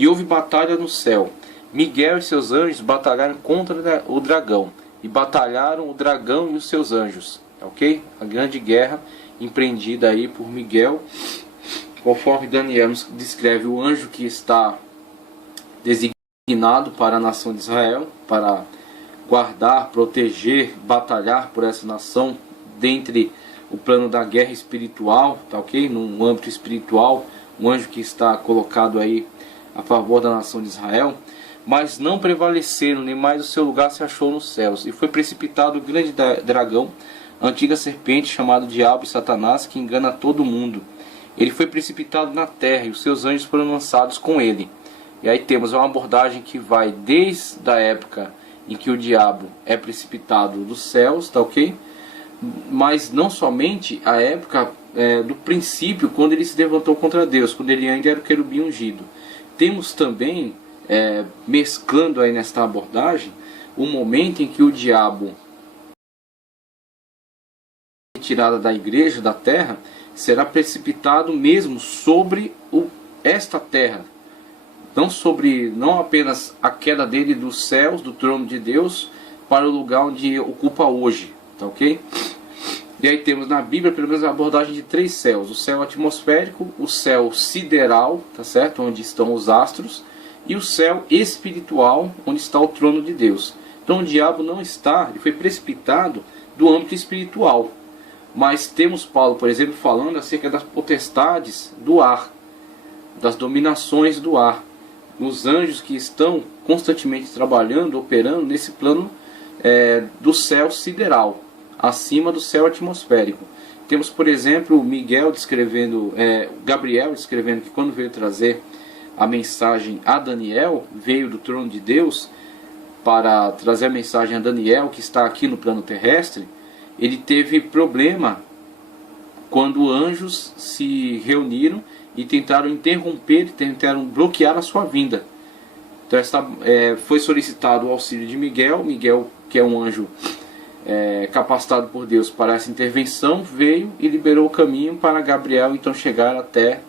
e houve batalha no céu. Miguel e seus anjos batalharam contra o dragão, e batalharam o dragão e os seus anjos. Ok? A grande guerra empreendida aí por Miguel, conforme Daniel nos descreve, o anjo que está designado para a nação de Israel, para guardar, proteger, batalhar por essa nação, dentre o plano da guerra espiritual, tá ok? No âmbito espiritual, um anjo que está colocado aí a favor da nação de Israel. Mas não prevaleceram, nem mais o seu lugar se achou nos céus. E foi precipitado o grande dragão, a antiga serpente, chamado Diabo e Satanás, que engana todo mundo. Ele foi precipitado na terra, e os seus anjos foram lançados com ele. E aí temos uma abordagem que vai desde a época em que o diabo é precipitado dos céus, tá ok? Mas não somente a época do princípio, quando ele se levantou contra Deus, quando ele ainda era o querubim ungido. Temos também, mesclando aí nesta abordagem, o momento em que o diabo, retirada da igreja, da terra, será precipitado mesmo sobre esta terra. Não apenas a queda dele dos céus, do trono de Deus, para o lugar onde ocupa hoje, tá ok? E aí temos na Bíblia pelo menos a abordagem de 3 céus: o céu atmosférico, o céu sideral, tá certo? Onde estão os astros, e o céu espiritual, onde está o trono de Deus. Então o diabo não está, ele foi precipitado do âmbito espiritual. Mas temos Paulo, por exemplo, falando acerca das potestades do ar, das dominações do ar, os anjos que estão constantemente trabalhando, operando nesse plano do céu sideral, acima do céu atmosférico. Temos, por exemplo, Miguel descrevendo, Gabriel descrevendo que quando veio trazer a mensagem a Daniel, veio do trono de Deus para trazer a mensagem a Daniel, que está aqui no plano terrestre. Ele teve problema quando anjos se reuniram e tentaram interromper, tentaram bloquear a sua vinda. Então foi solicitado o auxílio de Miguel. Miguel, que é um anjo capacitado por Deus para essa intervenção, veio e liberou o caminho para Gabriel então chegar até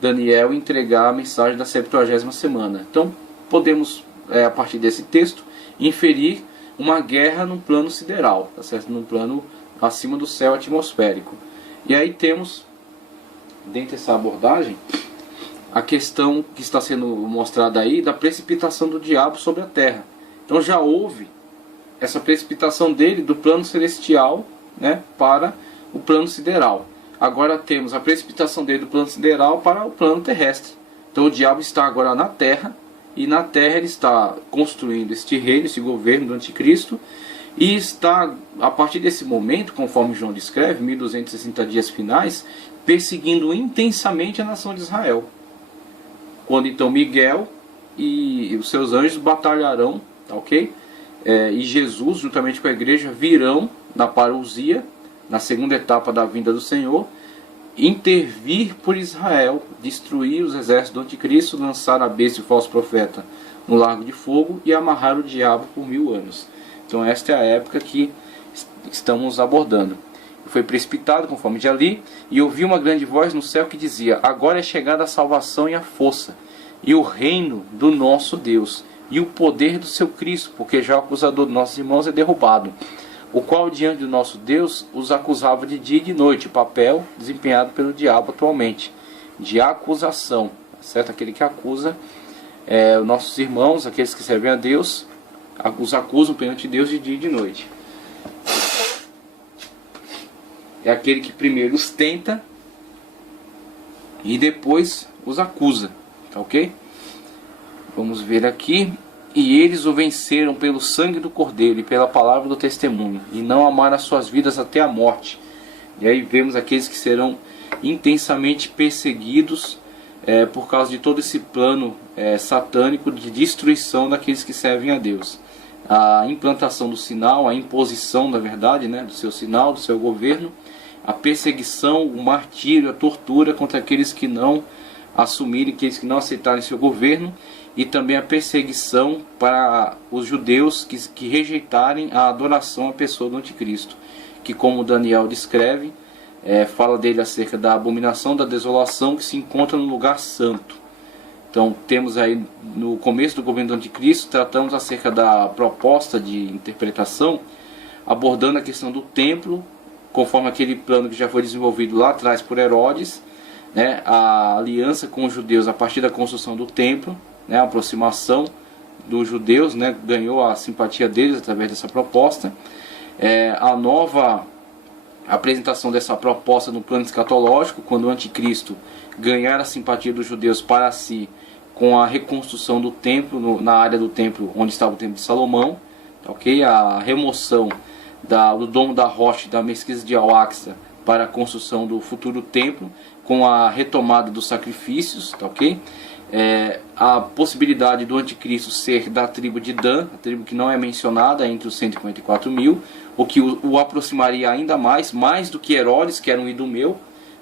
Daniel e entregar a mensagem da 70ª semana. Então podemos, a partir desse texto, inferir uma guerra no plano sideral, tá certo? Num plano acima do céu atmosférico. E aí temos, dentro dessa abordagem, a questão que está sendo mostrada aí da precipitação do diabo sobre a terra. Então já houve essa precipitação dele do plano celestial, né, para o plano sideral. Agora temos a precipitação dele do plano sideral para o plano terrestre. Então o diabo está agora na terra, e na terra ele está construindo este reino, esse governo do anticristo, e está, a partir desse momento, conforme João descreve, 1260 dias finais, perseguindo intensamente a nação de Israel. Quando então Miguel e os seus anjos batalharão, tá ok? E Jesus, juntamente com a igreja, virão na parousia, na segunda etapa da vinda do Senhor, intervir por Israel, destruir os exércitos do anticristo, lançar a besta e o falso profeta no lago de fogo e amarrar o diabo por 1000 anos. Então esta é a época que estamos abordando. Foi precipitado, conforme já li, e ouvi uma grande voz no céu que dizia: agora é chegada a salvação e a força, e o reino do nosso Deus, e o poder do seu Cristo, porque já o acusador dos nossos irmãos é derrubado, o qual diante do nosso Deus os acusava de dia e de noite, o papel desempenhado pelo diabo atualmente, de acusação, certo? Aquele que acusa os nossos irmãos, aqueles que servem a Deus, os acusam perante Deus de dia e de noite. É aquele que primeiro os tenta e depois os acusa, tá ok? Vamos ver aqui. E eles o venceram pelo sangue do Cordeiro e pela palavra do testemunho, e não amaram as suas vidas até a morte. E aí vemos aqueles que serão intensamente perseguidos por causa de todo esse plano satânico de destruição daqueles que servem a Deus. A implantação do sinal, a imposição, na verdade, né, do seu sinal, do seu governo, a perseguição, o martírio, a tortura contra aqueles que não assumirem, aqueles que não aceitarem seu governo, e também a perseguição para os judeus que rejeitarem a adoração à pessoa do anticristo, que, como Daniel descreve, fala dele acerca da abominação da desolação que se encontra no lugar santo. Então temos aí no começo do governo do anticristo, tratamos acerca da proposta de interpretação, abordando a questão do templo, conforme aquele plano que já foi desenvolvido lá atrás por Herodes, né, a aliança com os judeus a partir da construção do templo, né, a aproximação dos judeus, né, ganhou a simpatia deles através dessa proposta, a nova apresentação dessa proposta no plano escatológico, quando o anticristo ganhar a simpatia dos judeus para si, com a reconstrução do templo, na área do templo onde estava o templo de Salomão, ok? A remoção do domo da rocha, da mesquita de Al-Aqsa, para a construção do futuro templo, com a retomada dos sacrifícios, ok? A possibilidade do anticristo ser da tribo de Dan, a tribo que não é mencionada entre os 154 mil, o que o aproximaria ainda mais do que Herodes, que era um idumeu,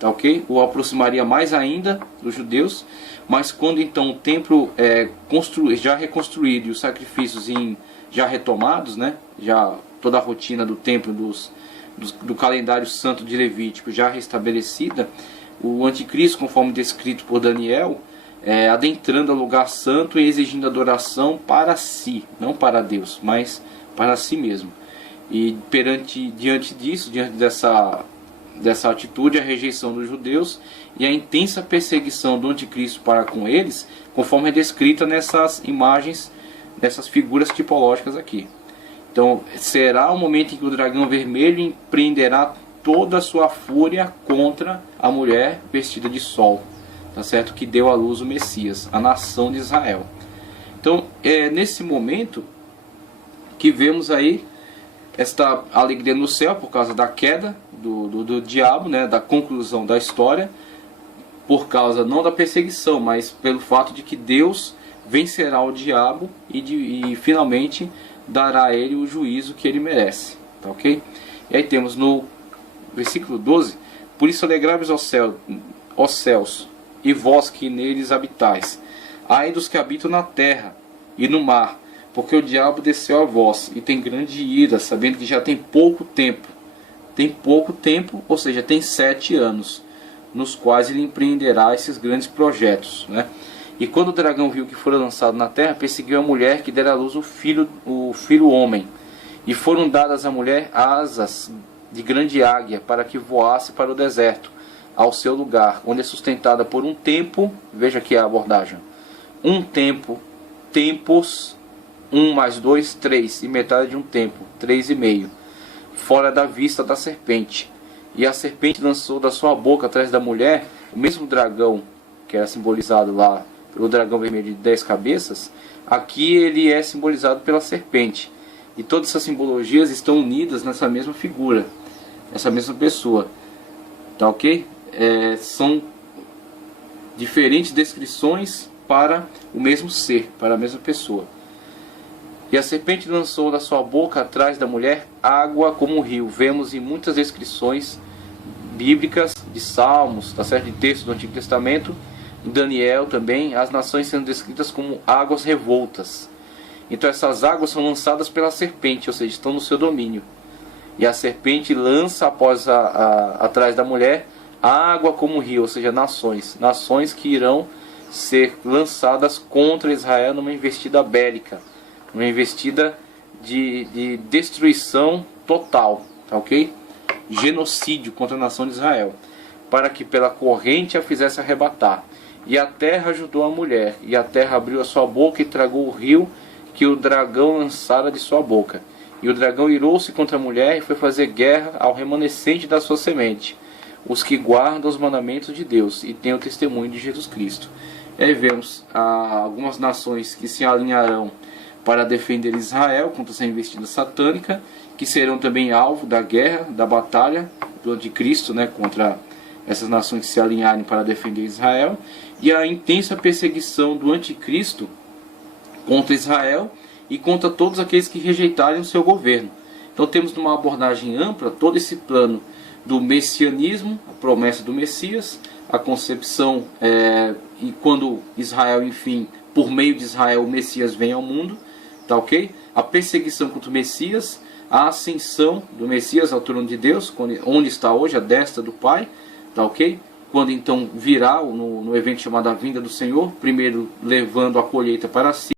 tá, ok? O aproximaria mais ainda dos judeus. Mas quando então o templo já reconstruído e os sacrifícios já retomados, né? Já toda a rotina do templo, do calendário santo de Levítico já restabelecida, o anticristo, conforme descrito por Daniel, adentrando ao lugar santo e exigindo adoração para si, não para Deus, mas para si mesmo. E diante dessa atitude, a rejeição dos judeus e a intensa perseguição do anticristo para com eles, conforme é descrita nessas imagens, nessas figuras tipológicas aqui. Então será o momento em que o dragão vermelho empreenderá toda a sua fúria contra a mulher vestida de sol, tá certo? Que deu à luz o Messias, a nação de Israel. Então é nesse momento que vemos aí esta alegria no céu por causa da queda do diabo, né, da conclusão da história, por causa não da perseguição, mas pelo fato de que Deus vencerá o diabo e finalmente dará a ele o juízo que ele merece, tá, ok? E aí temos no versículo 12: por isso alegrai-vos ó céus, e vós que neles habitais, ai dos que habitam na terra e no mar, porque o diabo desceu a vós e tem grande ira, sabendo que já tem pouco tempo, ou seja, tem 7 anos, nos quais ele empreenderá esses grandes projetos, né? E quando o dragão viu que fora lançado na terra, perseguiu a mulher que dera à luz o filho homem, e foram dadas à mulher asas de grande águia, para que voasse para o deserto, ao seu lugar, onde é sustentada por um tempo. Veja aqui a abordagem: um tempo, tempos, 1 mais 2, 3, e metade de um tempo, 3,5, fora da vista da serpente. E a serpente lançou da sua boca atrás da mulher o mesmo dragão, que era simbolizado lá pelo dragão vermelho de 10 cabeças. Aqui ele é simbolizado pela serpente. E todas essas simbologias estão unidas nessa mesma figura, nessa mesma pessoa. Tá, ok? São diferentes descrições para o mesmo ser, para a mesma pessoa. E a serpente lançou da sua boca atrás da mulher água como um rio. Vemos em muitas descrições bíblicas, de Salmos, tá certo? De textos do Antigo Testamento, em Daniel também, as nações sendo descritas como águas revoltas. Então essas águas são lançadas pela serpente, ou seja, estão no seu domínio. E a serpente lança atrás da mulher água como um rio, ou seja, nações que irão ser lançadas contra Israel numa investida bélica, uma investida de destruição total, tá, ok? Genocídio contra a nação de Israel, para que pela corrente a fizesse arrebatar. E a terra ajudou a mulher, e a terra abriu a sua boca e tragou o rio que o dragão lançara de sua boca. E o dragão irou-se contra a mulher e foi fazer guerra ao remanescente da sua semente, os que guardam os mandamentos de Deus e têm o testemunho de Jesus Cristo. E aí vemos algumas nações que se alinharão para defender Israel contra essa investida satânica, que serão também alvo da guerra, da batalha do anticristo, né, contra essas nações que se alinharem para defender Israel, e a intensa perseguição do anticristo contra Israel e contra todos aqueles que rejeitarem o seu governo. Então temos numa abordagem ampla todo esse plano do messianismo, a promessa do Messias, a concepção e quando Israel, enfim, por meio de Israel o Messias vem ao mundo, tá, ok? A perseguição contra o Messias, a ascensão do Messias ao trono de Deus, onde está hoje a destra do Pai, tá, ok? quando então virá no evento chamado a vinda do Senhor, primeiro levando a colheita para si,